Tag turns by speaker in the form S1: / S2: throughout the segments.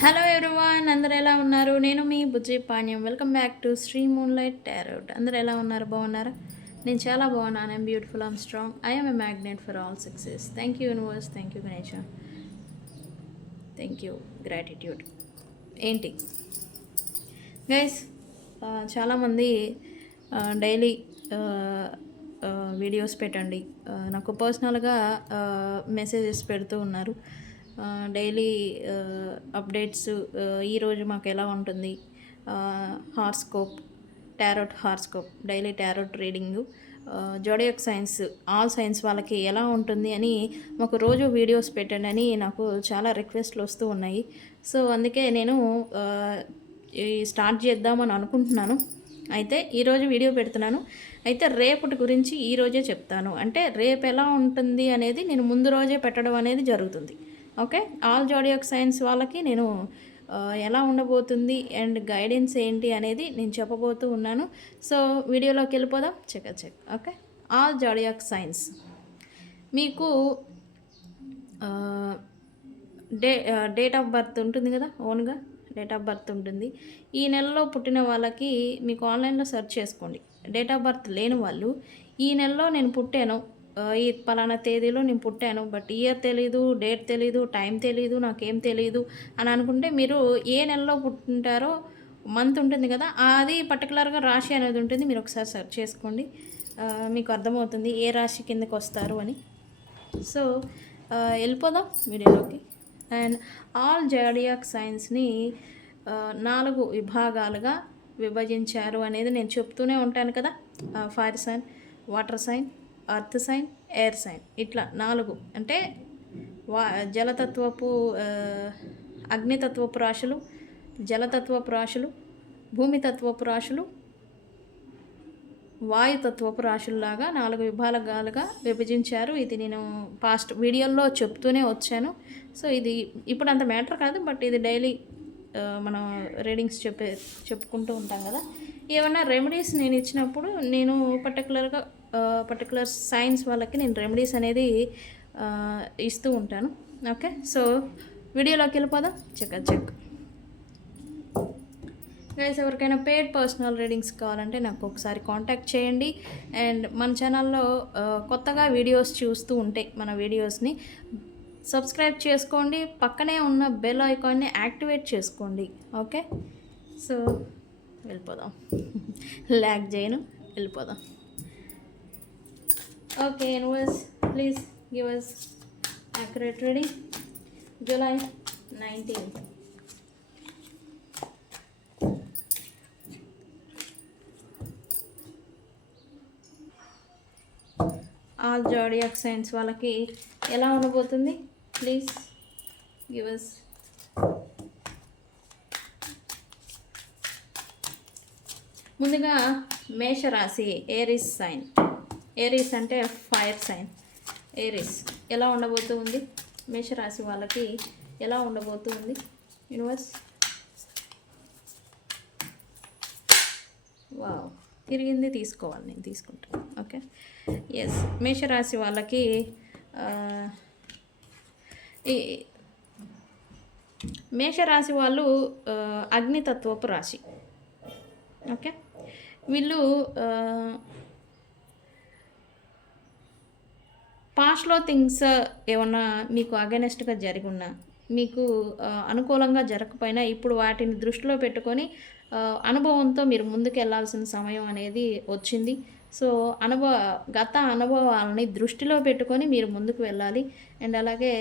S1: Hello everyone అందరు ఎలా ఉన్నారు? నేను మీ Bujji Panyam. Welcome back to Shri moon light tarot అందరు ఎలా ఉన్నారు? బాగున్నారా? నేను చాలా బాగున్నాను. I'm beautiful I'm strong I'm a magnet for all success thank you universe thank you Ganesh thank you gratitude ఏంటి? గైస్ చాలామంది డైలీ వీడియోస్ పెట్టండి. నాకు పర్సనల్గా మెసేజెస్ పెడుతూ ఉన్నారు. డైలీ అప్డేట్స్ ఈరోజు మాకు ఎలా ఉంటుంది? Horoscope tarot horoscope daily tarot reading zodiac signs all signs వాళ్ళకి ఎలా ఉంటుంది అని మాకు రోజు వీడియోస్ పెట్టండి అని నాకు చాలా రిక్వెస్ట్లు వస్తూ ఉన్నాయి. సో అందుకే నేను స్టార్ట్ చేద్దామని అనుకుంటున్నాను. అయితే ఈరోజు వీడియో పెడుతున్నాను. అయితే రేపటి గురించి ఈ రోజే చెప్తాను. అంటే రేపు ఎలా ఉంటుంది అనేది నేను ముందు రోజే పెట్టడం అనేది జరుగుతుంది. ఓకే? ఆల్ జోడియాక్ సైన్స్ వాళ్ళకి నేను ఎలా ఉండబోతుంది అండ్ గైడెన్స్ ఏంటి అనేది నేను చెప్పబోతూ ఉన్నాను. సో వీడియోలోకి వెళ్ళిపోదాం. Check check okay all zodiac signs మీకు డే డేట్ ఆఫ్ బర్త్ ఉంటుంది కదా? ఓన్గా డేట్ ఆఫ్ బర్త్ ఉంటుంది. ఈ నెలలో పుట్టిన వాళ్ళకి మీకు ఆన్లైన్లో సెర్చ్ చేసుకోండి. డేట్ ఆఫ్ బర్త్ లేని వాళ్ళు ఈ నెలలో నేను పుట్టాను ఈ పలానా తేదీలో నేను పుట్టాను బట్ ఇయర్ తెలీదు డేట్ తెలీదు టైం తెలీదు నాకేం తెలీదు అని అనుకుంటే మీరు ఏ నెలలో పుట్టింటారో మంత్ ఉంటుంది కదా అది పర్టికులర్గా రాశి అనేది ఉంటుంది మీరు ఒకసారి సెర్చ్ చేసుకోండి. మీకు అర్థమవుతుంది ఏ రాశి కిందకి వస్తారు అని. సో వెళ్ళిపోదాం వీడియోలోకి. అండ్ ఆల్ జాడియాక్ సైన్స్ని నాలుగు విభాగాలుగా విభజించారు అనేది నేను చెప్తూనే ఉంటాను కదా fire sign water sign earth sign air sign ఇట్లా నాలుగు. అంటే వా జలతత్వపు అగ్నితత్వపు రాశులు జలతత్వపు రాశులు భూమితత్వపు రాశులు వాయుతత్వపు రాశుల్లాగా నాలుగు విభాగాలుగా విభజించారు. ఇది నేను పాస్ట్ వీడియోల్లో చెప్తూనే వచ్చాను. సో ఇది ఇప్పుడు అంత మ్యాటర్ కాదు బట్ ఇది డైలీ మనం రీడింగ్స్ చెప్పే చెప్పుకుంటూ ఉంటాం కదా. ఏమన్నా రెమెడీస్ నేను ఇచ్చినప్పుడు నేను పర్టికులర్గా పర్టికులర్ సైన్స్ వాళ్ళకి నేను రెమెడీస్ అనేది ఇస్తూ ఉంటాను. ఓకే సో వీడియోలోకి వెళ్ళిపోదాం. చెక్ చెక్ గైస్ ఎవరికైనా పేడ్ పర్సనల్ రీడింగ్స్ కావాలంటే నాకు ఒకసారి కాంటాక్ట్ చేయండి. అండ్ మన ఛానల్లో కొత్తగా వీడియోస్ చూస్తూ ఉంటాయి మన వీడియోస్ని సబ్స్క్రైబ్ చేసుకోండి. పక్కనే ఉన్న బెల్ ఐకాన్ని యాక్టివేట్ చేసుకోండి. ఓకే సో వెళ్ళిపోదాం. ల్యాక్ చేయను. వెళ్ళిపోదాం. Okay universe please give us accurate reading July nineteenth all zodiac signs వాళ్ళకి ఎలా ఉండబోతుంది? ప్లీజ్ గివ్ అస్ ముందుగా మేషరాశి ఏరిస్ సైన్ ఏరీస్ అంటే ఫైర్ సైన్ ఏరీస్ ఎలా ఉండబోతూ ఉంది మేషరాశి వాళ్ళకి ఎలా ఉండబోతూ ఉంది యూనివర్స్ వావ్ తిరిగింది తీసుకోవాలి నేను తీసుకుంటాను. ఓకే ఎస్ మేషరాశి వాళ్ళకి ఈ మేషరాశి వాళ్ళు అగ్నితత్వపు రాశి. ఓకే వీళ్ళు పాస్ట్లో థింగ్స్ ఏమన్నా మీకు అగెనెస్ట్గా జరిగినా మీకు అనుకూలంగా జరగకపోయినా ఇప్పుడు వాటిని దృష్టిలో పెట్టుకొని అనుభవంతో మీరు ముందుకు వెళ్ళాల్సిన సమయం అనేది వచ్చింది. సో అనుభవ గత అనుభవాలని దృష్టిలో పెట్టుకొని మీరు ముందుకు వెళ్ళాలి. అండ్ అలాగే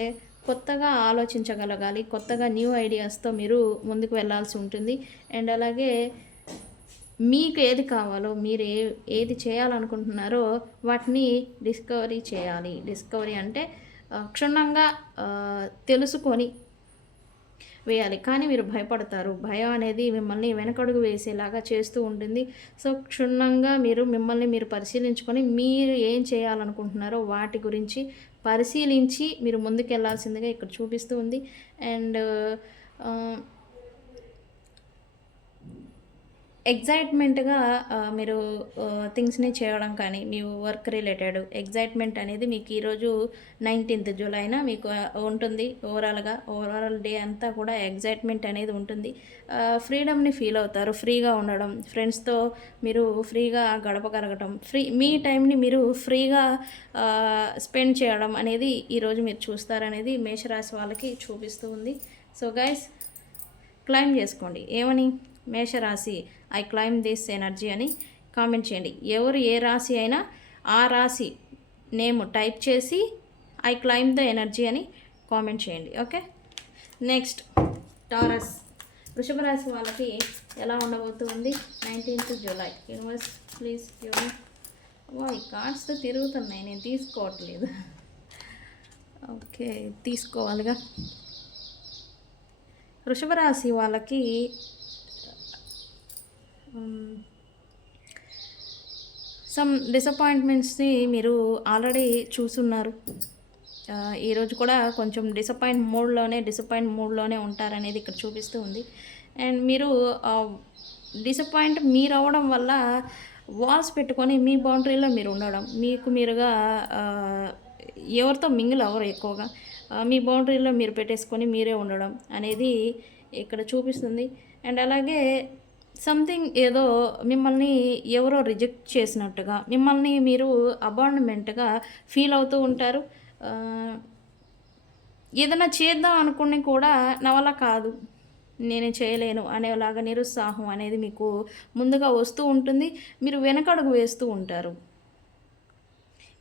S1: కొత్తగా ఆలోచించగలగాలి కొత్తగా న్యూ ఐడియాస్తో మీరు ముందుకు వెళ్ళాల్సి ఉంటుంది. అండ్ అలాగే మీకు ఏది కావాలో మీరు ఏ ఏది చేయాలనుకుంటున్నారో వాటిని డిస్కవరీ చేయాలి. డిస్కవరీ అంటే క్షుణ్ణంగా తెలుసుకొని వేయాలి. కానీ మీరు భయపడతారు. భయం అనేది మిమ్మల్ని వెనకడుగు వేసేలాగా చేస్తూ ఉంటుంది. సో క్షుణ్ణంగా మీరు మిమ్మల్ని మీరు పరిశీలించుకొని మీరు ఏం చేయాలనుకుంటున్నారో వాటి గురించి పరిశీలించి మీరు ముందుకెళ్ళాల్సిందిగా ఇక్కడ చూపిస్తూ ఉంది. అండ్ ఎగ్జైట్మెంట్గా మీరు థింగ్స్ని చేయడం కానీ మీ వర్క్ రిలేటెడ్ ఎగ్జైట్మెంట్ అనేది మీకు ఈరోజు నైన్టీన్త్ జూలైన మీకు ఉంటుంది. ఓవరాల్గా ఓవరాల్ డే అంతా కూడా ఎగ్జైట్మెంట్ అనేది ఉంటుంది. ఫ్రీడమ్ని ఫీల్ అవుతారు. ఫ్రీగా ఉండడం ఫ్రెండ్స్తో మీరు ఫ్రీగా గడపగలగటం ఫ్రీ మీ టైంని మీరు ఫ్రీగా స్పెండ్ చేయడం అనేది ఈరోజు మీరు చూస్తారనేది మేషరాశి వాళ్ళకి చూపిస్తూ ఉంది. సో గైస్ క్లైమ్ చేసుకోండి. ఏమని? మేషరాశి. ఐ క్లైమ్ దిస్ ఎనర్జీ అని కామెంట్ చేయండి. ఎవరు ఏ రాశి అయినా ఆ రాశి నేమ్ టైప్ చేసి ఐ క్లైమ్ ద ఎనర్జీ అని కామెంట్ చేయండి. ఓకే? Next Taurus. వృషభ రాశి వాళ్ళకి ఎలా ఉండబోతుంది? Nineteenth July. యూనివర్స్ ప్లీజ్ యూని వా ఈ కార్డ్స్ తిరుగుతున్నాయి. నేను తీసుకోవట్లేదు. ఓకే తీసుకోవాలిగా. వృషభ రాశి వాళ్ళకి సమ్ డిసప్పాయింట్మెంట్స్ని మీరు ఆల్రెడీ చూసున్నారు. ఈరోజు కూడా కొంచెం డిసప్పాయింట్ మూడ్లోనే డిసప్పాయింట్ మూడ్లోనే ఉంటారనేది ఇక్కడ చూపిస్తూ ఉంది. అండ్ మీరు డిసప్పాయింట్ మీరు అవ్వడం వల్ల వాల్స్ పెట్టుకొని మీ బౌండరీలో మీరు ఉండడం మీకు మీరుగా ఎవరితో మింగిల్ అవ్వరు ఎక్కువగా. మీ బౌండరీలో మీరు పెట్టేసుకొని మీరే ఉండడం అనేది ఇక్కడ చూపిస్తుంది. అండ్ అలాగే సంథింగ్ ఏదో మిమ్మల్ని ఎవరో రిజెక్ట్ చేసినట్టుగా మిమ్మల్ని మీరు అబాండ్మెంట్గా ఫీల్ అవుతూ ఉంటారు. ఏదైనా చేద్దాం అనుకుని కూడా నా వల్ల కాదు నేను చేయలేను అనేలాగా నిరుత్సాహం అనేది మీకు ముందుగా వస్తూ ఉంటుంది. మీరు వెనకడుగు వేస్తూ ఉంటారు.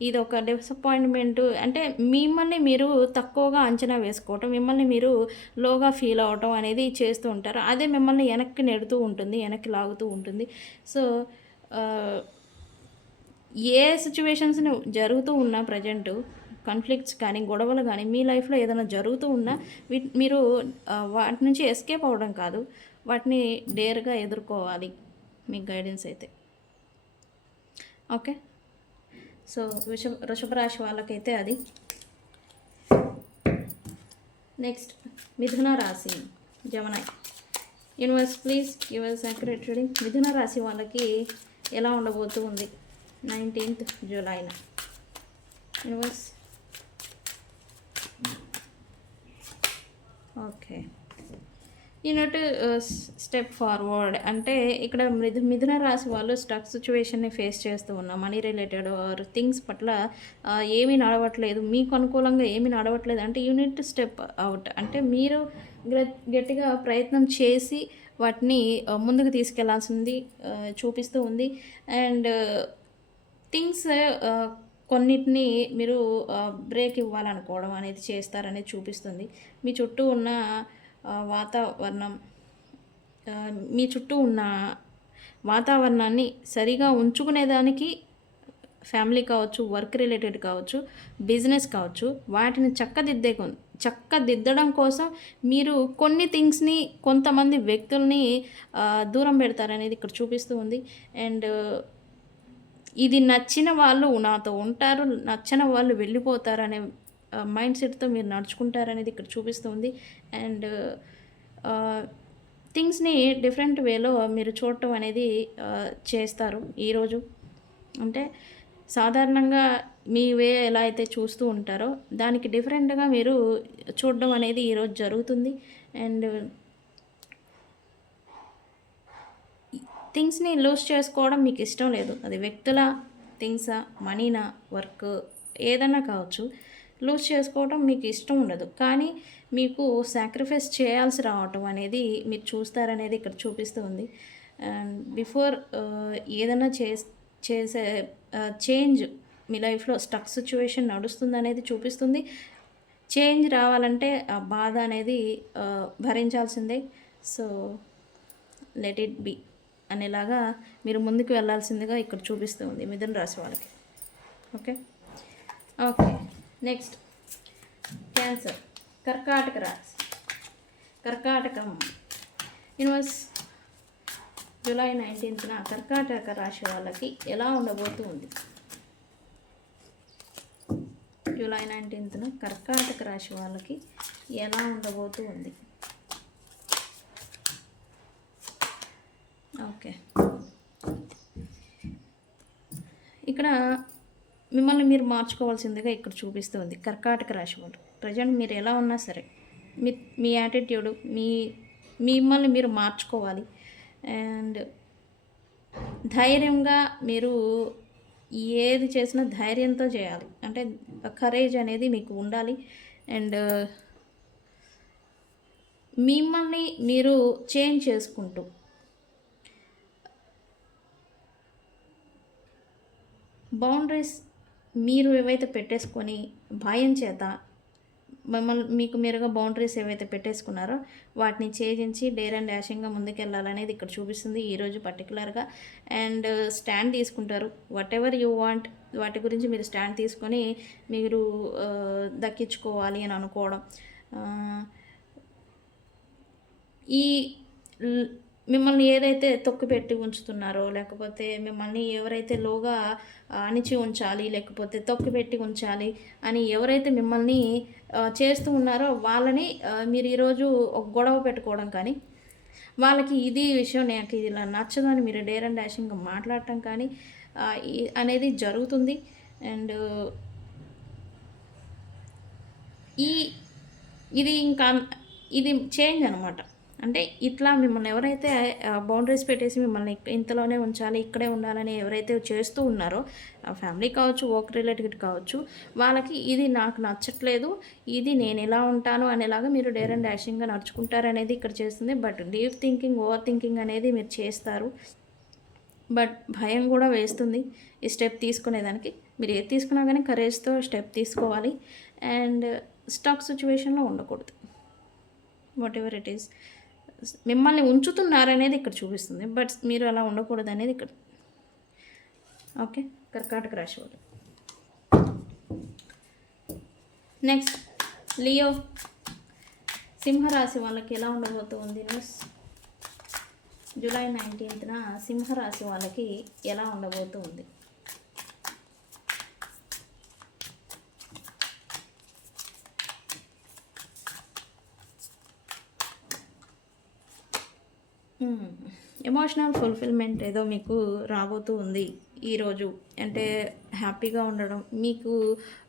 S1: ఇది ఒక డిసప్పాయింట్మెంట్ అంటే మిమ్మల్ని మీరు తక్కువగా అంచనా వేసుకోవటం మిమ్మల్ని మీరు లోగా ఫీల్ అవ్వటం అనేది చేస్తూ ఉంటారు. అదే మిమ్మల్ని వెనక్కి నెడుతూ ఉంటుంది వెనక్కి లాగుతూ ఉంటుంది. సో ఏ సిచ్యువేషన్స్ జరుగుతూ ఉన్నా ప్రజెంట్ కాన్ఫ్లిక్ట్స్ కానీ గొడవలు కానీ మీ లైఫ్లో ఏదైనా జరుగుతూ ఉన్నా వీటి మీరు వాటి నుంచి ఎస్కేప్ అవ్వడం కాదు. వాటిని డేర్గా ఎదుర్కోవాలి. మీ గైడెన్స్ అయితే. ఓకే సో వృషభ వృషభ రాశి వాళ్ళకైతే అది. నెక్స్ట్ మిథున రాశి Gemini universe please your secretary మిథున రాశి వాళ్ళకి ఎలా ఉండబోతూ ఉంది? Nineteenth జూలైన universe okay unit step forward అంటే ఇక్కడ మిథు మిథున రాశి వాళ్ళు స్టక్ సిచ్యువేషన్ని ఫేస్ చేస్తూ ఉన్నాం మనీ రిలేటెడ్ ఆర్ థింగ్స్ పట్ల ఏమీ నడవట్లేదు. మీకు అనుకూలంగా ఏమీ నడవట్లేదు. అంటే యూనిట్ స్టెప్ అవుట్ అంటే మీరు గట్టిగా ప్రయత్నం చేసి వాటిని ముందుకు తీసుకెళ్ళాల్సింది చూపిస్తూ ఉంది. అండ్ థింగ్స్ కొన్నిటిని మీరు బ్రేక్ ఇవ్వాలనుకోవడం అనేది చేస్తారనేది చూపిస్తుంది. మీ చుట్టూ ఉన్న వాతావరణం మీ చుట్టూ ఉన్న వాతావరణాన్ని సరిగా ఉంచుకునేదానికి ఫ్యామిలీ కావచ్చు వర్క్ రిలేటెడ్ కావచ్చు బిజినెస్ కావచ్చు వాటిని చక్కదిద్దే చక్కదిద్దడం కోసం మీరు కొన్ని థింగ్స్ని కొంతమంది వ్యక్తుల్ని దూరం పెడతారనేది ఇక్కడ చూపిస్తూ ఉంది. అండ్ ఇది నచ్చిన వాళ్ళు నాతో ఉంటారు నచ్చిన వాళ్ళు వెళ్ళిపోతారు అనే మైండ్ సెట్తో మీరు నడుచుకుంటారనేది ఇక్కడ చూపిస్తుంది. అండ్ థింగ్స్ని డిఫరెంట్ వేలో మీరు చూడటం అనేది చేస్తారు ఈరోజు. అంటే సాధారణంగా మీ వే ఎలా అయితే చూస్తూ ఉంటారో దానికి డిఫరెంట్గా మీరు చూడడం అనేది ఈరోజు జరుగుతుంది. అండ్ థింగ్స్ని లూజ్ చేసుకోవడం మీకు ఇష్టం లేదు. అది వ్యక్తుల థింగ్సా మనీనా వర్క్ ఏదైనా కావచ్చు. లూజ్ చేసుకోవడం మీకు ఇష్టం ఉండదు. కానీ మీకు సాక్రిఫైస్ చేయాల్సి రావటం అనేది మీరు చూస్తారనేది ఇక్కడ చూపిస్తుంది అండ్ బిఫోర్ uh, ఏదైనా చే చేసే uh, చేంజ్ మీ లైఫ్లో స్టక్ సిచ్యువేషన్ నడుస్తుంది అనేది చూపిస్తుంది. చేంజ్ రావాలంటే ఆ బాధ అనేది uh, భరించాల్సిందే. సో లెట్ ఇట్ బి అనేలాగా మీరు ముందుకు వెళ్ళాల్సిందిగా ఇక్కడ చూపిస్తూ ఉంది మిథున రాశి వాళ్ళకి. ఓకే ఓకే నెక్స్ట్ క్యాన్సర్ కర్కాటక రాశి కర్కాటకం యూనివర్స్ జూలై నైన్టీన్త్న కర్కాటక రాశి వాళ్ళకి ఎలా ఉండబోతుంది జూలై నైన్టీన్త్న కర్కాటక రాశి వాళ్ళకి ఎలా ఉండబోతూ ఉంది ఓకే ఇక్కడ మిమ్మల్ని మీరు మార్చుకోవాల్సిందిగా ఇక్కడ చూపిస్తుంది కర్కాటక రాశి వాళ్ళు ప్రజెంట్ మీరు ఎలా ఉన్నా సరే మీ మీ యాటిట్యూడ్ మీ మిమ్మల్ని మీరు మార్చుకోవాలి. అండ్ ధైర్యంగా మీరు ఏది చేసినా ధైర్యంతో చేయాలి. అంటే కరేజ్ అనేది మీకు ఉండాలి. అండ్ మిమ్మల్ని మీరు చేంజ్ చేసుకుంటూ బౌండరీస్ మీరు ఏవైతే పెట్టేసుకొని భయం చేత మిమ్మల్ని మీకు మీరుగా బౌండరీస్ ఏవైతే పెట్టేసుకున్నారో వాటిని ఛేదించి డేర్ అండ్ డాషింగ్గా ముందుకెళ్ళాలనేది ఇక్కడ చూపిస్తుంది ఈరోజు పర్టికులర్గా అండ్ స్టాండ్ తీసుకుంటారు. వాట్ ఎవర్ యూ వాంట్ వాటి గురించి మీరు స్టాండ్ తీసుకొని మీరు uh, దక్కించుకోవాలి అని అనుకోవడం. Uh, ఈ మిమ్మల్ని ఏదైతే తొక్కిపెట్టి ఉంచుతున్నారో లేకపోతే మిమ్మల్ని ఎవరైతే లోగా అణిచి ఉంచాలి లేకపోతే తొక్కిపెట్టి ఉంచాలి అని ఎవరైతే మిమ్మల్ని చేస్తూ ఉన్నారో వాళ్ళని మీరు ఈరోజు ఒక గొడవ పెట్టుకోవడం కానీ వాళ్ళకి ఇది విషయం నాకు ఇది ఇలా నచ్చదు అని మీరు డేర్ అండ్ డాషింగ్గా మాట్లాడటం కానీ అనేది జరుగుతుంది. అండ్ ఈ ఇది ఇంకా ఇది చేంజ్ అనమాట అంటే ఇట్లా మిమ్మల్ని ఎవరైతే బౌండరీస్ పెట్టేసి మిమ్మల్ని ఇంతలోనే ఉంచాలి ఇక్కడే ఉండాలని ఎవరైతే చేస్తూ ఉన్నారో ఫ్యామిలీ కావచ్చు వర్క్ రిలేటెడ్ కావచ్చు వాళ్ళకి ఇది నాకు నచ్చట్లేదు ఇది నేను ఎలా ఉంటాను అనేలాగా మీరు డేర్ అండ్ డాషింగ్గా నడుచుకుంటారు అనేది ఇక్కడ చేస్తుంది. But deep thinking overthinking అనేది మీరు చేస్తారు. బట్ భయం కూడా వేస్తుంది ఈ స్టెప్ తీసుకునేదానికి. మీరు ఏది తీసుకున్నా కానీ కరేజ్తో స్టెప్ తీసుకోవాలి. అండ్ స్టాక్ సిచ్యువేషన్లో ఉండకూడదు. వాట్ ఎవర్ ఇట్ ఈస్ మిమ్మల్ని ఉంచుతున్నారనేది ఇక్కడ చూపిస్తుంది. బట్ మీరు అలా ఉండకూడదు అనేది ఇక్కడ ఓకే కర్కాటక రాశి వాళ్ళు. నెక్స్ట్ లియో సింహరాశి వాళ్ళకి ఎలా ఉండబోతుంది న్యూస్ జూలై నైన్టీన్త్న సింహరాశి వాళ్ళకి ఎలా ఉండబోతుంది Hmm. ఎమోషనల్ ఫుల్ఫిల్మెంట్ ఏదో మీకు రాబోతూ ఉంది ఈరోజు అంటే హ్యాపీగా ఉండడం మీకు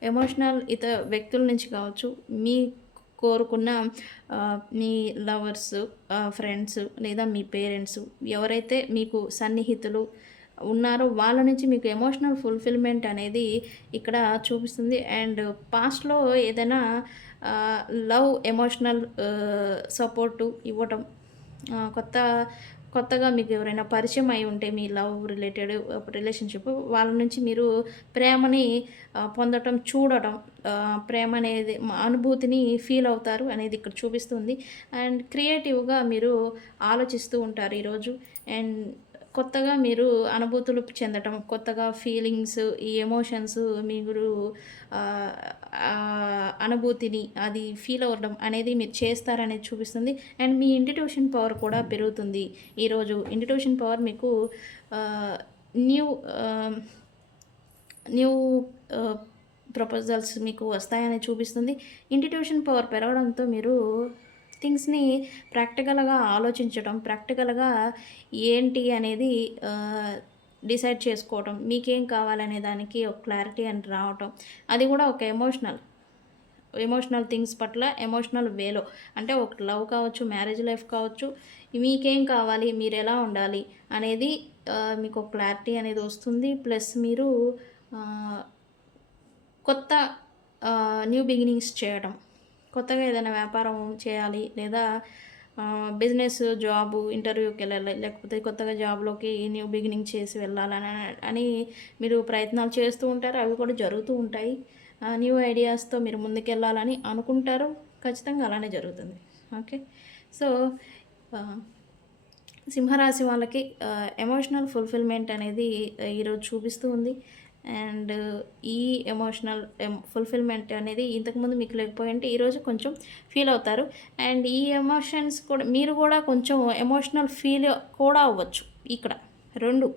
S1: ఎమోషనల్ ఇతర వ్యక్తుల నుంచి కావచ్చు మీ కోరుకున్న మీ లవర్స్ ఫ్రెండ్స్ లేదా మీ పేరెంట్స్ ఎవరైతే మీకు సన్నిహితులు ఉన్నారో వాళ్ళ నుంచి మీకు ఎమోషనల్ ఫుల్ఫిల్మెంట్ అనేది ఇక్కడ చూపిస్తుంది. అండ్ పాస్ట్లో ఏదైనా లవ్ ఎమోషనల్ సపోర్టు ఇవ్వటం కొత్త కొత్తగా మీకు ఎవరైనా పరిచయం అయి ఉంటే మీ లవ్ రిలేటెడ్ రిలేషన్షిప్ వాళ్ళ నుంచి మీరు ప్రేమని పొందటం చూడటం ప్రేమ అనేది అనుభూతిని ఫీల్ అవుతారు అనేది ఇక్కడ చూపిస్తుంది. అండ్ క్రియేటివ్గా మీరు ఆలోచిస్తూ ఉంటారు ఈరోజు. అండ్ కొత్తగా మీరు అనుభూతులు చెందటం కొత్తగా ఫీలింగ్స్ ఈ ఎమోషన్స్ మీరు అనుభూతిని అది ఫీల్ అవ్వడం అనేది మీరు చేస్తారనేది చూపిస్తుంది. అండ్ మీ ఇంటిట్యూషన్ పవర్ కూడా పెరుగుతుంది. ఈరోజు ఇంటిట్యూషన్ పవర్ మీకు న్యూ న్యూ ప్రపోజల్స్ మీకు వస్తాయని చూపిస్తుంది. ఇంటిట్యూషన్ పవర్ పెరగడంతో మీరు థింగ్స్ని ప్రాక్టికల్గా ఆలోచించడం ప్రాక్టికల్గా ఏంటి అనేది డిసైడ్ చేసుకోవటం మీకేం కావాలనే దానికి ఒక క్లారిటీ అని రావటం అది కూడా ఒక ఎమోషనల్ ఎమోషనల్ థింగ్స్ పట్ల ఎమోషనల్ వేలో. అంటే ఒక లవ్ కావచ్చు మ్యారేజ్ లైఫ్ కావచ్చు మీకేం కావాలి మీరు ఎలా ఉండాలి అనేది మీకు ఒక క్లారిటీ అనేది వస్తుంది. ప్లస్ మీరు కొత్త న్యూ బిగినింగ్స్ చేయడం కొత్తగా ఏదైనా వ్యాపారం చేయాలి లేదా బిజినెస్ జాబ్ ఇంటర్వ్యూకి వెళ్ళాలి లేకపోతే కొత్తగా జాబ్లోకి న్యూ బిగినింగ్ చేసి వెళ్ళాలని అని మీరు ప్రయత్నాలు చేస్తూ ఉంటారు. అవి కూడా జరుగుతూ ఉంటాయి. న్యూ ఐడియాస్తో మీరు ముందుకెళ్ళాలని అనుకుంటారు. ఖచ్చితంగా అలానే జరుగుతుంది. ఓకే? సో సింహరాశి వాళ్ళకి ఎమోషనల్ ఫుల్ఫిల్మెంట్ అనేది ఈరోజు చూపిస్తూ ఉంది. అండ్ ఈ ఎమోషనల్ ఫుల్ఫిల్మెంట్ అనేది ఇంతకుముందు మీకు లేకపోయింటే ఈరోజు కొంచెం ఫీల్ అవుతారు. అండ్ ఈ ఎమోషన్స్ కూడా మీరు కూడా కొంచెం ఎమోషనల్ ఫీల్ కూడా అవ్వచ్చు ఇక్కడ. రెండు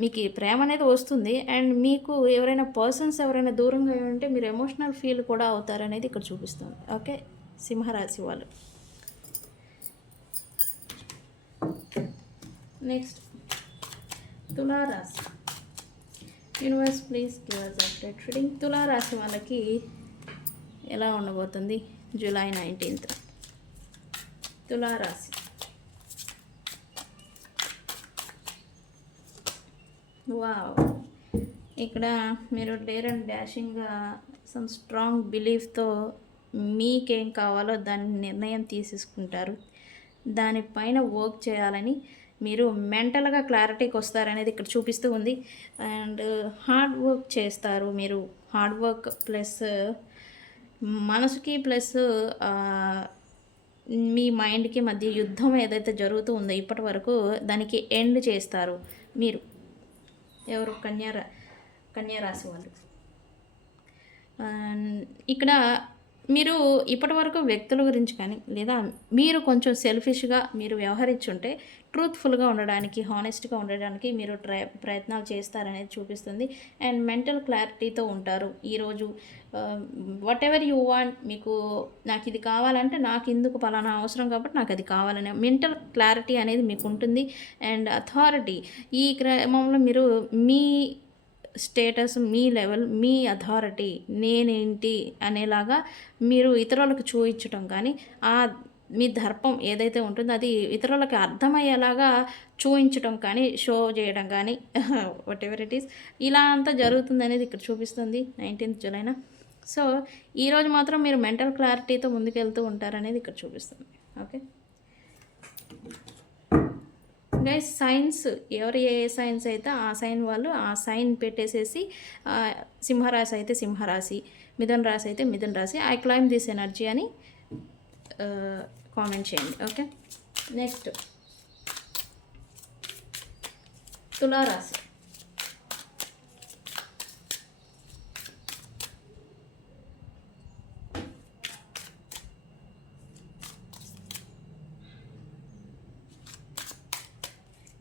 S1: మీకు ప్రేమ అనేది వస్తుంది. అండ్ మీకు ఎవరైనా పర్సన్స్ ఎవరైనా దూరంగా ఉంటే మీరు ఎమోషనల్ ఫీల్ కూడా అవుతారు అనేది ఇక్కడ చూపిస్తుంది. ఓకే? సింహరాశి వాళ్ళు. నెక్స్ట్ తులారాశి. Universe please give us update reading తులా రాశి వాళ్ళకి ఎలా ఉండబోతుంది? జూలై నైన్టీన్త్ తులారాశి. వావ్ ఇక్కడ మీరు డేర్ అండ్ డాషింగ్గా సమ్ స్ట్రాంగ్ బిలీఫ్తో మీకేం కావాలో దాని నిర్ణయం తీసేసుకుంటారు. దానిపైన వర్క్ చేయాలని మీరు మెంటల్గా క్లారిటీకి వస్తారనేది ఇక్కడ చూపిస్తూ ఉంది. అండ్ హార్డ్ వర్క్ చేస్తారు మీరు. హార్డ్ వర్క్ ప్లస్ మనసుకి ప్లస్ మీ మైండ్కి మధ్య యుద్ధం ఏదైతే జరుగుతూ ఉందో ఇప్పటి వరకు దానికి ఎండ్ చేస్తారు మీరు. ఎవరు? కన్యా రా- కన్యా రాశి వాళ్ళు. ఇక్కడ మీరు ఇప్పటి వరకు వ్యక్తుల గురించి కానీ లేదా మీరు కొంచెం సెల్ఫిష్గా మీరు వ్యవహరించుంటే ట్రూత్ఫుల్గా ఉండడానికి హానెస్ట్గా ఉండడానికి మీరు ట్రై ప్రయత్నాలు చేస్తారనేది చూపిస్తుంది. అండ్ మెంటల్ క్లారిటీతో ఉంటారు. ఈరోజు వాట్ ఎవర్ యూ వాంట్ మీకు నాకు ఇది కావాలంటే నాకు ఇందుకు పలానా అవసరం కాబట్టి నాకు అది కావాలనే మెంటల్ క్లారిటీ అనేది మీకు ఉంటుంది. అండ్ అథారిటీ ఈ క్రమంలో మీరు మీ స్టేటస్ మీ లెవెల్ మీ అథారిటీ నేనేంటి అనేలాగా మీరు ఇతరులకు చూపించటం కానీ ఆ మీ దర్పం ఏదైతే ఉంటుందో అది ఇతరులకు అర్థమయ్యేలాగా చూపించటం కానీ షో చేయడం కానీ వాట్ ఎవర్ ఇట్ ఈస్ ఇలా అంతా జరుగుతుంది అనేది ఇక్కడ చూపిస్తుంది నైన్టీన్త్ జులైన సో ఈరోజు మాత్రం మీరు మెంటల్ క్లారిటీతో ముందుకెళ్తూ ఉంటారనేది ఇక్కడ చూపిస్తుంది. ఓకే గైస్ సైన్స్ ఎవరు ఏ సైన్స్ అయితే ఆ సైన్ వాళ్ళు ఆ సైన్ పెట్టేసేసి సింహరాశి అయితే సింహరాశి మిథున్ రాశి అయితే మిథున్ రాశి. ఐ క్లైమ్ దిస్ ఎనర్జీ అని కామెంట్ చేయండి. ఓకే? నెక్స్ట్. తులారాశి.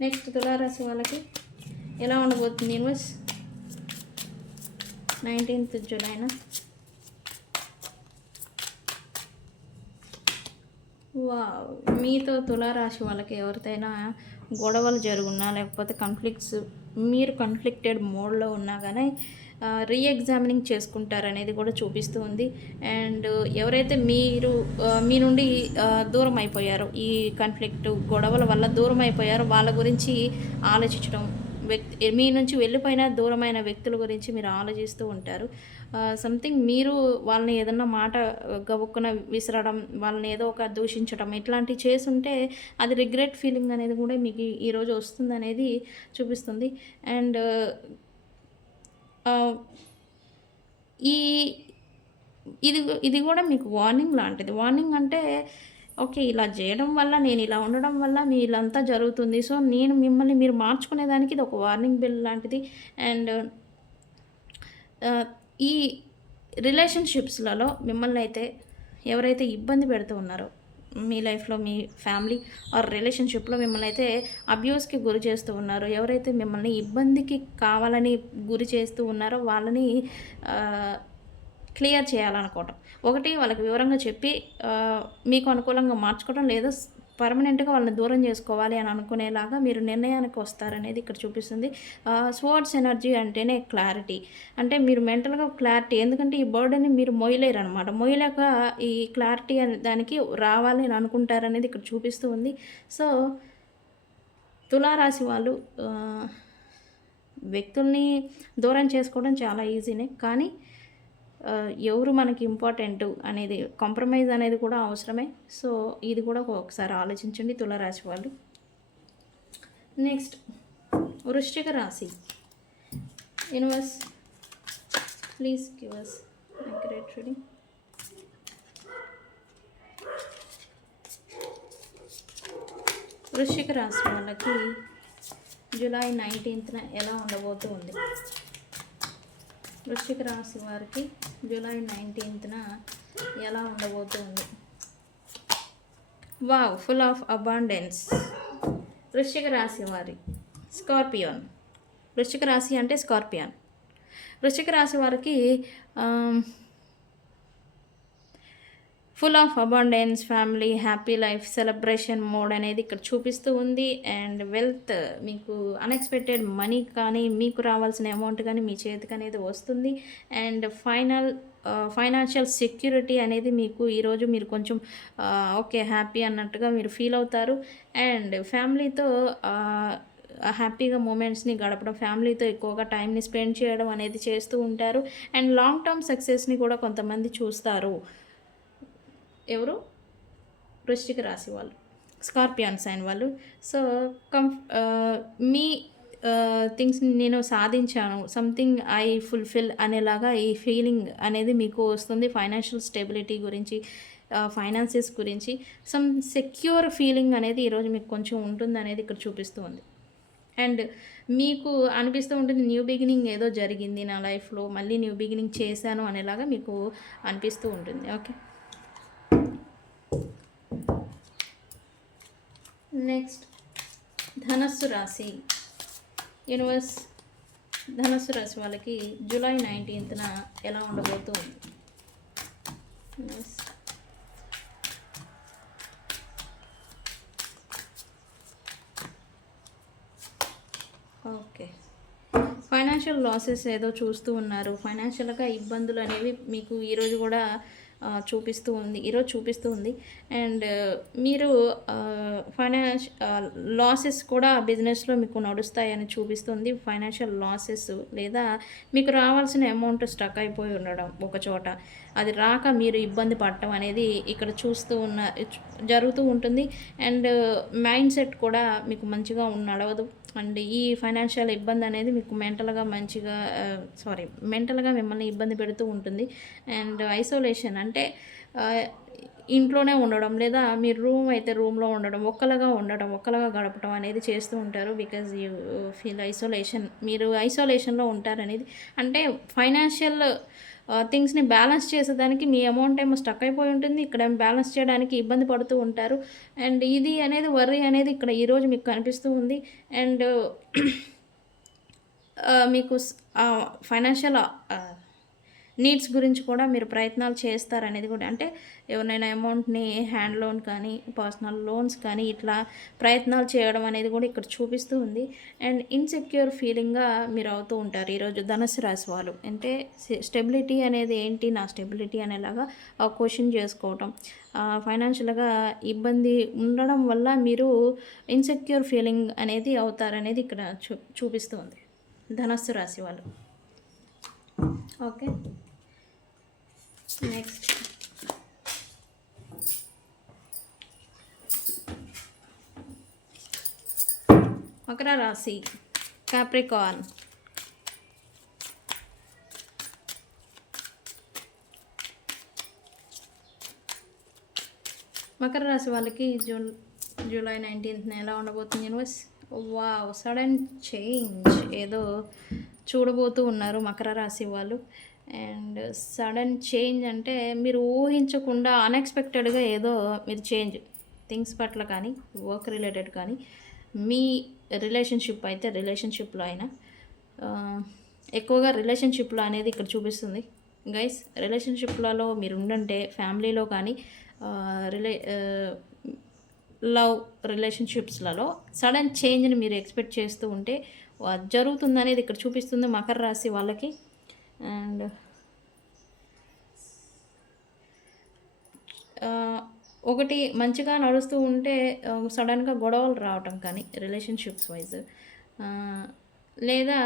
S1: నెక్స్ట్ తులారాశి వాళ్ళకి ఎలా ఉండబోతుంది యూనివర్స్? నైన్టీన్త్ జూలైన వా మీతో తులారాశి వాళ్ళకి ఎవరితోనైనా గొడవలు జరుగున్నా లేకపోతే కన్ఫ్లిక్ట్స్ మీరు కన్ఫ్లిక్టెడ్ మోడ్లో ఉన్నా కానీ రీ ఎగ్జామినింగ్ చేసుకుంటారనేది కూడా చూపిస్తూ ఉంది. అండ్ ఎవరైతే మీరు మీ నుండి దూరం అయిపోయారో ఈ కాన్ఫ్లిక్ట్ గొడవల వల్ల దూరం అయిపోయారో వాళ్ళ గురించి ఆలోచించడం వ్యక్తి మీ నుంచి వెళ్ళిపోయిన దూరమైన వ్యక్తుల గురించి మీరు ఆలోచిస్తూ ఉంటారు. సంథింగ్ మీరు వాళ్ళని ఏదన్నా మాట గబుక్కున విసరడం వాళ్ళని ఏదో ఒక దూషించడం ఇట్లాంటివి చేసుంటే అది రిగ్రెట్ ఫీలింగ్ అనేది కూడా మీకు ఈరోజు వస్తుంది అనేది చూపిస్తుంది. అండ్ ఈ ఇది ఇది కూడా మీకు వార్నింగ్ లాంటిది. వార్నింగ్ అంటే ఓకే ఇలా చేయడం వల్ల నేను ఇలా ఉండడం వల్ల మీ ఇలాంతా జరుగుతుంది. సో నేను మిమ్మల్ని మీరు మార్చుకునేదానికి ఇది ఒక వార్నింగ్ బిల్ లాంటిది. అండ్ ఈ రిలేషన్షిప్స్లలో మిమ్మల్ని అయితే ఎవరైతే ఇబ్బంది పెడుతూ ఉన్నారో మీ లైఫ్లో మీ ఫ్యామిలీ ఆర్ రిలేషన్షిప్లో మిమ్మల్ని అయితే అబ్యూస్కి గురి చేస్తూ ఉన్నారో. ఎవరైతే మిమ్మల్ని ఇబ్బందికి కావాలని గురి చేస్తూ ఉన్నారో వాళ్ళని క్లియర్ చేయాలనుకోవటం. ఒకటి వాళ్ళకి వివరంగా చెప్పి మీకు అనుకూలంగా మార్చుకోవడం లేదా పర్మనెంట్గా వాళ్ళని దూరం చేసుకోవాలి అని అనుకునేలాగా మీరు నిర్ణయానికి వస్తారనేది ఇక్కడ చూపిస్తుంది. స్పోర్ట్స్ ఎనర్జీ అంటేనే క్లారిటీ. అంటే మీరు మెంటల్గా క్లారిటీ ఎందుకంటే ఈ బర్డెని మీరు మొయలేరు అనమాట మొయలేక ఈ క్లారిటీ అనే దానికి రావాలి అని అనుకుంటారనేది ఇక్కడ చూపిస్తూ ఉంది. సో తులారాశి వాళ్ళు వ్యక్తుల్ని దూరం చేసుకోవడం చాలా ఈజీనే. కానీ ఎవరు మనకి ఇంపార్టెంట్ అనేది కాంప్రమైజ్ అనేది కూడా అవసరమే. సో ఇది కూడా ఒకసారి ఆలోచించండి తులరాశి వాళ్ళు. నెక్స్ట్ వృశ్చిక రాశి. Universe please give us great reading వృశ్చిక రాశి వాళ్ళకి జూలై నైన్టీన్త్న ఎలా ఉండబోతూ ఉంది? వృశ్చిక రాశి వారికి జూలై నైన్టీన్త్న ఎలా ఉండబోతుంది? Wow full of abundance. వృశ్చిక రాశి వారి స్కార్పియోన్. వృశ్చిక రాశి అంటే స్కార్పియాన్. వృశ్చిక రాశి వారికి full of abundance family happy life celebration mode అనేది ఇక్కడ చూపిస్తూ ఉంది. అండ్ వెల్త్ మీకు అన్ఎక్స్పెక్టెడ్ మనీ కానీ మీకు రావాల్సిన అమౌంట్ కానీ మీ చేతికి అనేది వస్తుంది. అండ్ ఫైనల్ ఫైనాన్షియల్ సెక్యూరిటీ అనేది మీకు ఈరోజు మీరు కొంచెం ఓకే హ్యాపీ అన్నట్టుగా మీరు ఫీల్ అవుతారు. అండ్ ఫ్యామిలీతో హ్యాపీగా మూమెంట్స్ని గడపడం ఫ్యామిలీతో ఎక్కువగా టైంని స్పెండ్ చేయడం అనేది చేస్తూ ఉంటారు. అండ్ లాంగ్ టర్మ్ సక్సెస్ని కూడా కొంతమంది చూస్తారు. ఎవరు? వృశ్చిక రాశి వాళ్ళు. స్కార్పియన్ సైన్ వాళ్ళు. సో కం మీ థింగ్స్ని నేను సాధించాను. సంథింగ్ ఐ ఫుల్ఫిల్ అనేలాగా ఈ ఫీలింగ్ అనేది మీకు వస్తుంది. ఫైనాన్షియల్ స్టెబిలిటీ గురించి ఫైనాన్సెస్ గురించి. సమ్ సెక్యూర్ ఫీలింగ్ అనేది ఈరోజు మీకు కొంచెం ఉంటుంది అనేది ఇక్కడ చూపిస్తూ ఉంది. అండ్ మీకు అనిపిస్తూ ఉంటుంది న్యూ బిగినింగ్ ఏదో జరిగింది నా లైఫ్లో మళ్ళీ న్యూ బిగినింగ్ చేశాను అనేలాగా మీకు అనిపిస్తూ ఉంటుంది. ఓకే? నెక్స్ట్ ధనస్సు రాశి. యూనివర్స్ ధనస్సు రాశి వాళ్ళకి జూలై నైన్టీన్త్న ఎలా ఉండబోతుంది? ఓకే ఫైనాన్షియల్ లాసెస్ ఏదో చూస్తూ ఉన్నారు. ఫైనాన్షియల్గా ఇబ్బందులు అనేవి మీకు ఈరోజు కూడా చూపిస్తూ ఉంది. ఈరోజు చూపిస్తూ ఉంది. అండ్ మీరు ఫైనాన్స్ లాసెస్ కూడా బిజినెస్లో మీకు నడుస్తాయని చూపిస్తుంది. ఫైనాన్షియల్ లాసెస్ లేదా మీకు రావాల్సిన అమౌంట్ స్టక్ అయిపోయి ఉండడం ఒక చోట. అది రాక మీరు ఇబ్బంది పడటం అనేది ఇక్కడ చూస్తూ ఉన్న జరుగుతూ ఉంటుంది. అండ్ మైండ్ సెట్ కూడా మీకు మంచిగా ఉన్న నడవదు అండ్ ఈ ఫైనాన్షియల్ ఇబ్బంది అనేది మీకు మెంటల్గా మంచిగా సారీ మెంటల్గా మిమ్మల్ని ఇబ్బంది పెడుతూ ఉంటుంది. అండ్ ఐసోలేషన్ అంటే ఇంట్లోనే ఉండడం లేదా మీరు రూమ్ అయితే రూమ్లో ఉండడం ఒక్కలుగా ఉండడం ఒక్కలుగా గడపడం అనేది చేస్తూ ఉంటారు బికాజ్ యూ ఫీల్ ఐసోలేషన్ మీరు ఐసోలేషన్లో ఉంటారనేది. అంటే ఫైనాన్షియల్ థింగ్స్ని బ్యాలెన్స్ చేసేదానికి మీ అమౌంట్ ఏమో స్టక్ అయిపోయి ఉంటుంది. ఇక్కడ బ్యాలెన్స్ చేయడానికి ఇబ్బంది పడుతూ ఉంటారు. అండ్ ఇది అనేది వర్రీ అనేది ఇక్కడ ఈరోజు మీకు కనిపిస్తూ ఉంది. అండ్ మీకు ఫైనాన్షియల్ నీడ్స్ గురించి కూడా మీరు ప్రయత్నాలు చేస్తారనేది కూడా అంటే ఎవరైనా అమౌంట్ని హ్యాండ్ లోన్ కానీ పర్సనల్ లోన్స్ కానీ ఇట్లా ప్రయత్నాలు చేయడం అనేది కూడా ఇక్కడ చూపిస్తూ ఉంది. అండ్ ఇన్సెక్యూర్ ఫీలింగ్గా మీరు అవుతూ ఉంటారు ఈరోజు ధనుసు రాశి వాళ్ళు. అంటే స్టెబిలిటీ అనేది ఏంటి? నా స్టెబిలిటీ అనేలాగా క్వశ్చన్ చేసుకోవటం. ఫైనాన్షియల్గా ఇబ్బంది ఉండడం వల్ల మీరు ఇన్సెక్యూర్ ఫీలింగ్ అనేది అవుతారనేది ఇక్కడ చూ చూపిస్తుంది ధనస్సు రాశి వాళ్ళు. ఓకే. నెక్స్ట్ మకర రాశి కాప్రికాన్ మకర రాశి వాళ్ళకి జూన్ జూలై నైన్టీన్త్న ఎలా ఉండబోతుంది యూనివర్స్ వావ్ సడన్ చేంజ్ ఏదో చూడబోతూ ఉన్నారు మకర రాశి వాళ్ళు. అండ్ సడన్ చేంజ్ అంటే మీరు ఊహించకుండా అన్ఎక్స్పెక్టెడ్గా ఏదో మీరు చేంజ్ థింగ్స్ పట్ల కానీ వర్క్ రిలేటెడ్ కానీ మీ రిలేషన్షిప్ అయితే రిలేషన్షిప్లో అయినా ఎక్కువగా రిలేషన్షిప్లో అనేది ఇక్కడ చూపిస్తుంది. గైస్ రిలేషన్షిప్లలో మీరు ఉండంటే ఫ్యామిలీలో కానీ రిలే లవ్ రిలేషన్షిప్స్లలో సడన్ చేంజ్ని మీరు ఎక్స్పెక్ట్ చేస్తూ ఉంటే జరుగుతుందనేది ఇక్కడ చూపిస్తుంది మకర రాశి వాళ్ళకి. అండ్ ఒకటి మంచిగా నడుస్తూ ఉంటే సడన్గా గొడవలు రావటం కానీ రిలేషన్షిప్స్ వైజ్ లేదా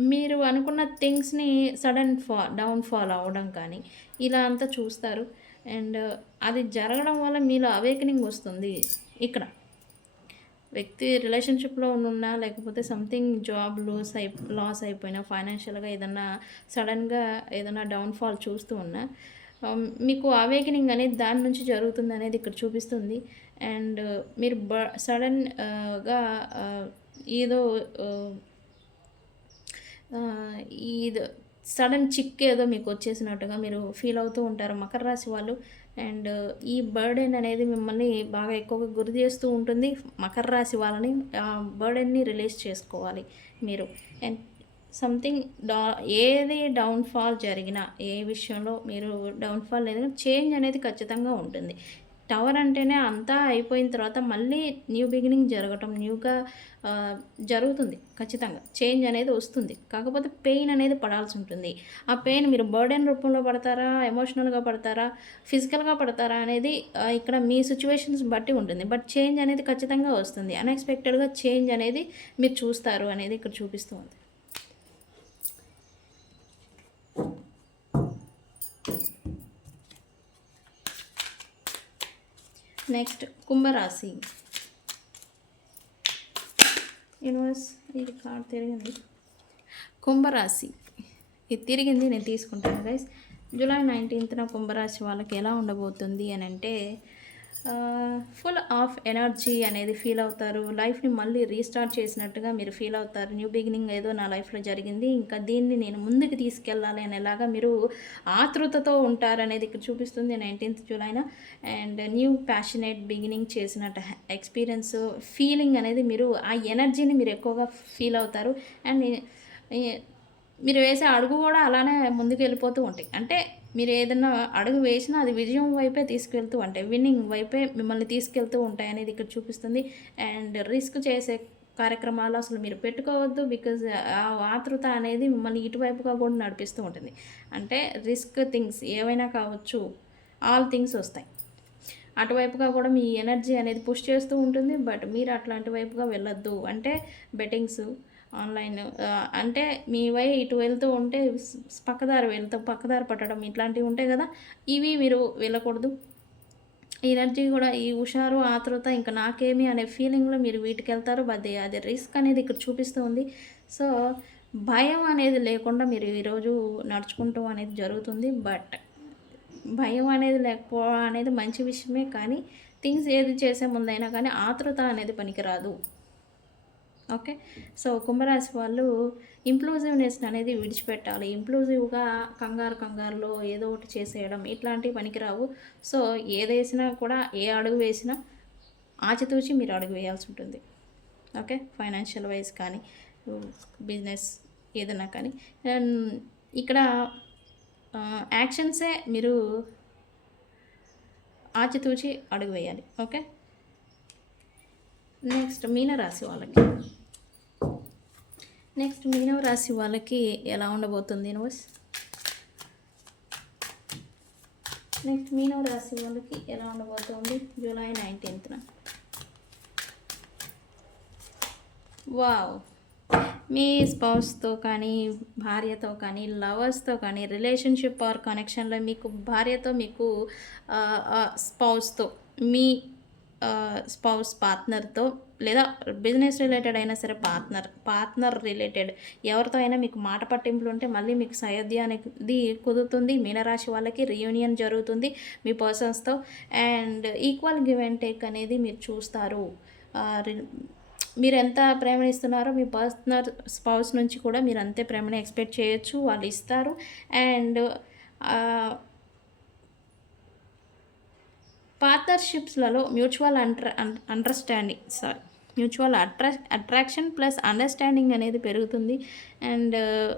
S1: మీరు అనుకున్న థింగ్స్ని సడన్ ఫా డౌన్ ఫాల్ అవ్వడం కానీ ఇలా అంతా చూస్తారు. అండ్ అది జరగడం వల్ల మీలో అవేకనింగ్ వస్తుంది. ఇక్కడ. వ్యక్తి రిలేషన్షిప్లో ఉన్నా లేకపోతే సంథింగ్ జాబ్ లాస్ అయి లాస్ అయిపోయినా ఫైనాన్షియల్గా ఏదన్నా సడన్గా ఏదైనా డౌన్ఫాల్ చూస్తూ ఉన్నా మీకు అవేకనింగ్ అనేది దాని నుంచి జరుగుతుంది అనేది ఇక్కడ చూపిస్తుంది. అండ్ మీరు బ సడన్గా ఏదో uh, ఇది సడన్ చిక్ ఏదో మీకు వచ్చేసినట్టుగా మీరు ఫీల్ అవుతూ ఉంటారు మకర రాశి వాళ్ళు అండ్ ఈ బర్డెన్ అనేది మిమ్మల్ని బాగా ఎక్కువగా గురి చేస్తూ ఉంటుంది. మకర రాశి వాళ్ళని ఆ బర్డెన్ని రిలీజ్ చేసుకోవాలి మీరు. అండ్ సంథింగ్ డా ఏది డౌన్ఫాల్ జరిగినా ఏ విషయంలో మీరు డౌన్ఫాల్ లేదు చేంజ్ అనేది ఖచ్చితంగా ఉంటుంది. టవర్ అంటేనే అంతా అయిపోయిన తర్వాత మళ్ళీ న్యూ బిగినింగ్ జరగటం న్యూగా జరుగుతుంది ఖచ్చితంగా. చేంజ్ అనేది వస్తుంది. కాకపోతే పెయిన్ అనేది పడాల్సి ఉంటుంది. ఆ పెయిన్ మీరు బర్డెన్ రూపంలో పడతారా ఎమోషనల్గా పడతారా ఫిజికల్గా పడతారా అనేది ఇక్కడ మీ సిచ్యువేషన్స్ బట్టి ఉంటుంది. బట్ చేంజ్ అనేది ఖచ్చితంగా వస్తుంది. అన్ఎక్స్పెక్టెడ్గా చేంజ్ అనేది మీరు చూస్తారు అనేది ఇక్కడ చూపిస్తూ ఉంది. నెక్స్ట్ కుంభరాశి యూనివర్స్ ఇది కార్డ్ తిరిగింది. కుంభరాశి ఇది తిరిగింది నేను తీసుకుంటాను గైస్ జూలై నైన్టీన్త్న కుంభరాశి వాళ్ళకి ఎలా ఉండబోతుంది అని అంటే ఫుల్ ఆఫ్ ఎనర్జీ అనేది ఫీల్ అవుతారు. లైఫ్ని మళ్ళీ రీస్టార్ట్ చేసినట్టుగా మీరు ఫీల్ అవుతారు. న్యూ బిగినింగ్ ఏదో నా లైఫ్లో జరిగింది. ఇంకా దీన్ని నేను ముందుకు తీసుకెళ్ళాలి అనేలాగా మీరు ఆతృతతో ఉంటారనేది ఇక్కడ చూపిస్తుంది నైన్టీన్త్ జూలైన అండ్ న్యూ ప్యాషనేట్ బిగినింగ్ చేసినట్టు ఎక్స్పీరియన్స్ ఫీలింగ్ అనేది మీరు ఆ ఎనర్జీని మీరు ఎక్కువగా ఫీల్ అవుతారు. అండ్ మీరు వేసే అడుగు కూడా అలానే ముందుకు వెళ్ళిపోతూ ఉంటాయి. అంటే మీరు ఏదైనా అడుగు వేసినా అది విజయం వైపే తీసుకెళ్తూ ఉంటాయి విన్నింగ్ వైపే మిమ్మల్ని తీసుకెళ్తూ ఉంటాయి అనేది ఇక్కడ చూపిస్తుంది. అండ్ రిస్క్ చేసే కార్యక్రమాలు అసలు మీరు పెట్టుకోవద్దు బికాజ్ ఆ ఆతృత అనేది మిమ్మల్ని ఇటువైపుగా కూడా నడిపిస్తూ ఉంటుంది. అంటే రిస్క్ థింగ్స్ ఏవైనా కావచ్చు ఆల్ థింగ్స్ వస్తాయి. అటువైపుగా కూడా మీ ఎనర్జీ అనేది పుష్ చేస్తూ ఉంటుంది. బట్ మీరు అట్లాంటి వైపుగా వెళ్ళొద్దు. అంటే బెట్టింగ్స్ ఆన్లైన్ అంటే మీ వై ఇటు వెళ్తూ ఉంటే పక్కదారి వెళ్తూ పక్కదారి పట్టడం ఇట్లాంటివి ఉంటాయి కదా? ఇవి మీరు వెళ్ళకూడదు. ఎనర్జీ కూడా ఈ హుషారు ఆతృత ఇంకా నాకేమి అనే ఫీలింగ్లో మీరు వీటికి వెళ్తారు అది అది రిస్క్ అనేది ఇక్కడ చూపిస్తూ ఉంది. సో భయం అనేది లేకుండా మీరు ఈరోజు నడుచుకుంటూ అనేది జరుగుతుంది. బట్ భయం అనేది లేకపోవడం అనేది మంచి విషయమే కానీ థింగ్స్ ఏది చేసే ముందైనా కానీ ఆతృత అనేది పనికిరాదు. ఓకే? సో కుంభరాశి వాళ్ళు ఇంప్లూజివ్నెస్ అనేది విడిచిపెట్టాలి. ఇంప్లూజివ్గా కంగారు కంగారులో ఏదో ఒకటి చేసేయడం ఇట్లాంటివి పనికిరావు. సో ఏదేసినా కూడా ఏ అడుగు వేసినా ఆచితూచి మీరు అడుగు వేయాల్సి ఉంటుంది. ఓకే? ఫైనాన్షియల్ వైజ్ కానీ బిజినెస్ ఏదైనా కానీ. అండ్ ఇక్కడ యాక్షన్సే మీరు ఆచితూచి అడుగు వేయాలి. ఓకే? నెక్స్ట్ మీనరాశి వాళ్ళకి. నెక్స్ట్ మీనవ రాశి వాళ్ళకి ఎలా ఉండబోతుంది యూనివర్స్ నెక్స్ట్ మీనవ రాశి వాళ్ళకి ఎలా ఉండబోతుంది జూలై నైన్టీన్త్న వావ్ మీ స్పౌస్తో కానీ భార్యతో కానీ లవర్స్తో కానీ రిలేషన్షిప్ ఆర్ కనెక్షన్లో మీకు భార్యతో మీకు స్పౌస్తో మీ స్పౌస్ పార్ట్నర్తో లేదా బిజినెస్ రిలేటెడ్ అయినా సరే పార్ట్నర్ పార్ట్నర్ రిలేటెడ్. ఎవరితో అయినా మీకు మాట పట్టింపులు ఉంటే మళ్ళీ మీకు సయోధ్య అనేది కుదురుతుంది. మీనరాశి వాళ్ళకి రియూనియన్ జరుగుతుంది మీ పర్సన్స్తో and equal give and take అనేది మీరు చూస్తారు. మీరు ఎంత ప్రేమనిస్తున్నారో మీ పర్సనల్ స్పౌస్ నుంచి కూడా మీరు అంతే ప్రేమని ఎక్స్పెక్ట్ చేయొచ్చు. వాళ్ళు ఇస్తారు. And పార్ట్నర్షిప్స్లలో mutual under understanding sorry mutual attra attraction plus understanding అనేది పెరుగుతుంది. అండ్ uh,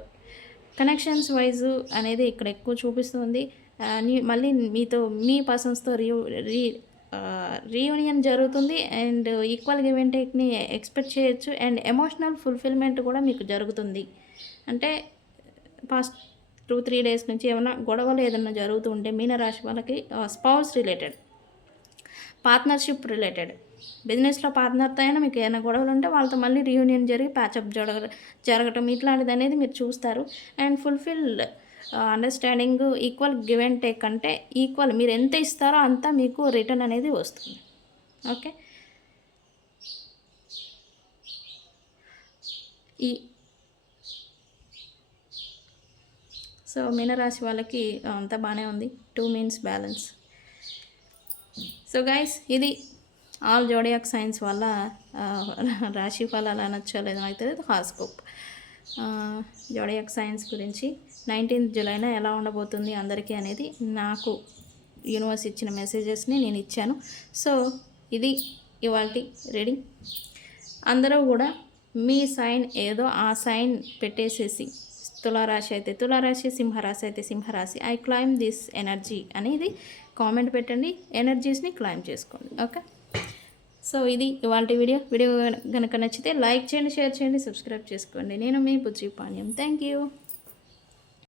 S1: కనెక్షన్స్ వైజ్ అనేది ఇక్కడ ఎక్కువ చూపిస్తుంది. మళ్ళీ మీతో మీ పర్సన్స్తో రీ రీ రీయూనియన్ జరుగుతుంది. అండ్ ఈక్వల్ గివ్ అండ్ టేక్ని ఎక్స్పెక్ట్ చేయొచ్చు. అండ్ ఎమోషనల్ ఫుల్ఫిల్మెంట్ కూడా మీకు జరుగుతుంది. అంటే పాస్ట్ టూ త్రీ డేస్ నుంచి ఏమైనా గొడవలు ఏదైనా జరుగుతూ ఉంటే మీనరాశి వాళ్ళకి స్పౌస్ రిలేటెడ్ పార్ట్నర్షిప్ రిలేటెడ్ బిజినెస్లో పార్ట్నర్తో అయినా మీకు ఏమైనా గొడవలు ఉంటే వాళ్ళతో మళ్ళీ రీయూనియన్ జరిగి ప్యాచప్ జరగ జరగటం ఇట్లాంటిది అనేది మీరు చూస్తారు. And fulfil understanding equal give and take అంటే ఈక్వల్ మీరు ఎంత ఇస్తారో అంత మీకు రిటర్న్ అనేది వస్తుంది. ఓకే ఈ సో మీనరాశి వాళ్ళకి uh, అంతా బాగానే ఉంది. Two means balance so guys ఇది ఆల్ జోడియాక్ సైన్స్ వల్ల రాశి ఫలాలు అనొచ్చో లేదో నాకు తెలియదు హాస్కోప్. జోడియాక్ సైన్స్ గురించి నైన్టీన్త్ జూలైన ఎలా ఉండబోతుంది అందరికీ అనేది నాకు యూనివర్స్ ఇచ్చిన మెసేజెస్ని నేను ఇచ్చాను. సో ఇది ఇవాళ రీడింగ్. అందరూ కూడా మీ సైన్ ఏదో ఆ సైన్ పెట్టేసేసి తులారాశి అయితే తులారాశి సింహరాశి అయితే సింహరాశి ఐ క్లైమ్ దిస్ ఎనర్జీ అనేది కామెంట్ పెట్టండి ఎనర్జీస్ని క్లైమ్ చేసుకోండి. ఓకే? సో ఇది ఇవాళ వీడియో. వీడియో కనుక నచ్చితే లైక్ చేయండి షేర్ చేయండి సబ్స్క్రైబ్ చేసుకోండి. నేను మీ బుజ్జి పాణ్యం. Thank you